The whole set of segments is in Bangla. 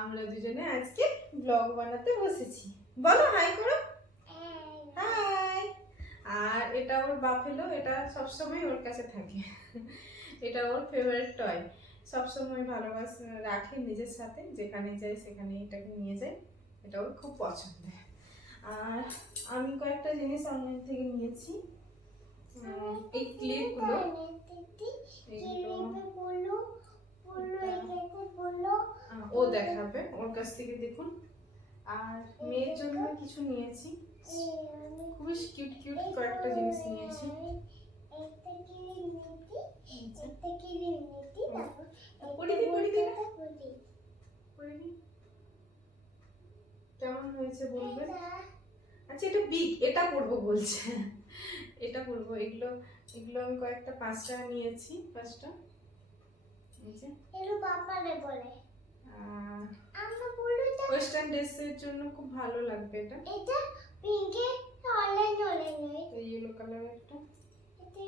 আমরা দুজনে আজকে ব্লগ বানাতে বসেছি। বলো হাই করো। হাই। আর এটা ওর বাফেলো, এটা সবসময় ওর কাছে থাকে। এটা ওর ফেভারিট টয়, সবসময় ভালোবাসে, রাখে নিজের সাথে, যেখানে যায় সেখানে এটাকে নিয়ে যায়। এটা ওর খুব পছন্দের। আর আমি কয়েকটা জিনিস অনলাইন থেকে নিয়েছি। এই ক্লিপগুলো, ও দেখাবে, ওর কাছ থেকে দেখুন। আর মেয়ের জন্য কিছু নিয়েছি, খুবই কিউট কিউট কয়েকটা জিনিস নিয়েছি। কেমন হয়েছে বলবে? আচ্ছা এটা বিগ, এটা পরবো বলছে। এটা পরবো। এগুলো এগুলো আমি কয়েকটা 5 টাকা নিয়েছি, 5টা। ওয়েস্টার্ন ড্রেসের জন্য খুব ভালো লাগবে এটা। এটা পিঙ্কে অরেঞ্জ এই ইয়েলো কালার একটা,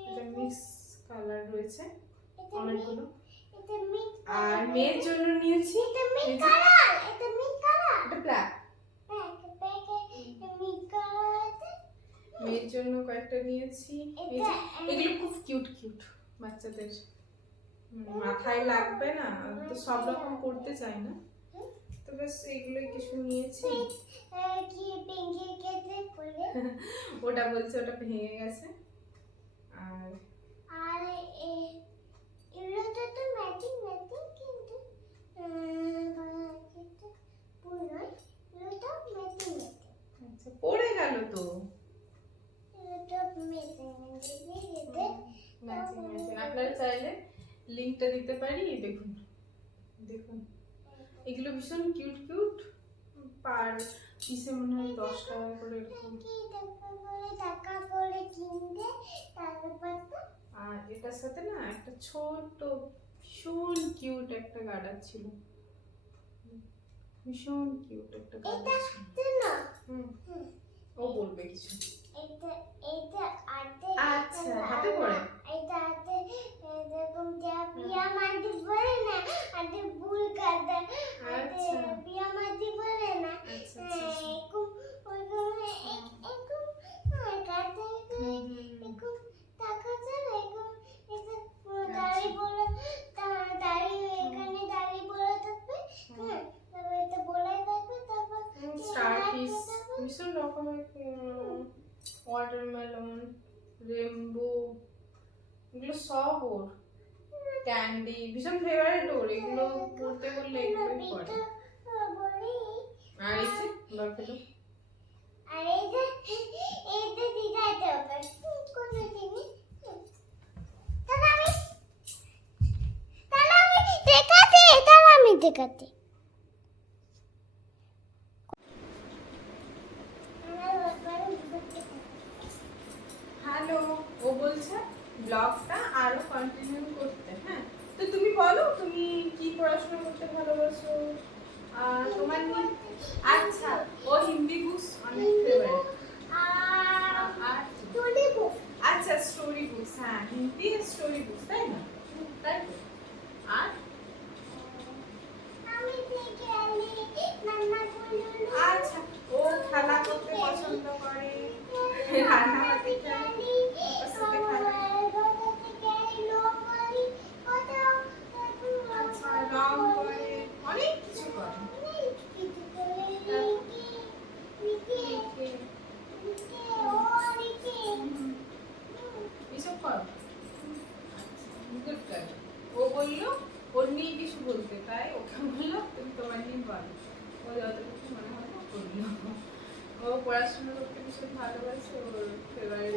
এটা মিক্স কালার রয়েছে অনেকগুলো। আর মেয়ের জন্য নিয়েছি এটা মিক্স কালার, এটা ব্ল্যাক। মেয়ের জন্য কয়েকটা নিয়েছি। এগুলো খুব কিউট কিউট বাচ্চাদের, মাথায় লাগবে না তো, সব রকম করতে চাই না তো, বেশ এইগুলোই কিছু নিয়েছি। ওটা বলছে ওটা ভেঙে গেছে। আর এগুলোতে তো ম্যাচিং ম্যাচিং, কিন্তু আচ্ছা পড়ে গেল তো। আপনারা চাইলে লিংকটা দিতে পারি, দেখুন দেখুন। এগুলো ভীষণ কিউট কিউট, পার পিসে মনে হয় 10 টাকা করে এরকম। আর এটার সাথে না একটা ছোট ভীষণ কিউট একটা গার্ডার ছিল, ভীষণ কিউট একটা গার্ডার ছিল। ও বলবে কিছু। আচ্ছা হাতে পড়ে, এটা হাতে এরকম পিয়া মাটি বলে না, হাতে ফুল কাটা, হাতে পিয়া মাটি বলে না, এরকম ওইরকম এরকম কাটে, এরকম টাকা চলে, এরকম এটা দাড়ি বলে, দাড়ি এখানে দাড়ি বলে থাকবে, হ্যাঁ তারপর এটা বলে থাকবে, তারপর স্টার পিস, ভীষণ রকমের ওয়াটারমেলন, রেইনবো, এগুলো সব ওর। ক্যান্ডি ভীষণ ফেভারিট ওর, এগুলো পড়তে বললে এগুলোই পড়ে। আর এই যে বাফেলো, আর এই যে দিদাতে হবে কোন জিনিস, তাহলে আমি দেখাতে। হ্যালো, ও বলছে ব্লগটা আরো কন্টিনিউ করতে। হ্যাঁ তো তুমি বলো তুমি কি পড়াশোনা করতে ভালোবাসো, তোমার আচ্ছা ও হিন্দি বুকস অনেক ফেভারিট। আর স্টোরি বুক, আচ্ছা স্টোরি বুকস, হ্যাঁ হিন্দি স্টোরি বুকস, তাই না? তাই তো। আর আচ্ছা ও খেলা করতে পছন্দ করে, রান্না করতে রং করে, অনেক কিছু করে। এসব করো। ও বললো ওর নিয়ে কিছু বলতে, তাই ওকে বললো তুমি তোমার নিয়ে বলো। ও যতটুকু মনে হয় করলো। ও পড়াশোনা করতে ভীষণ ভালোবাসে, ওর ফেভারিট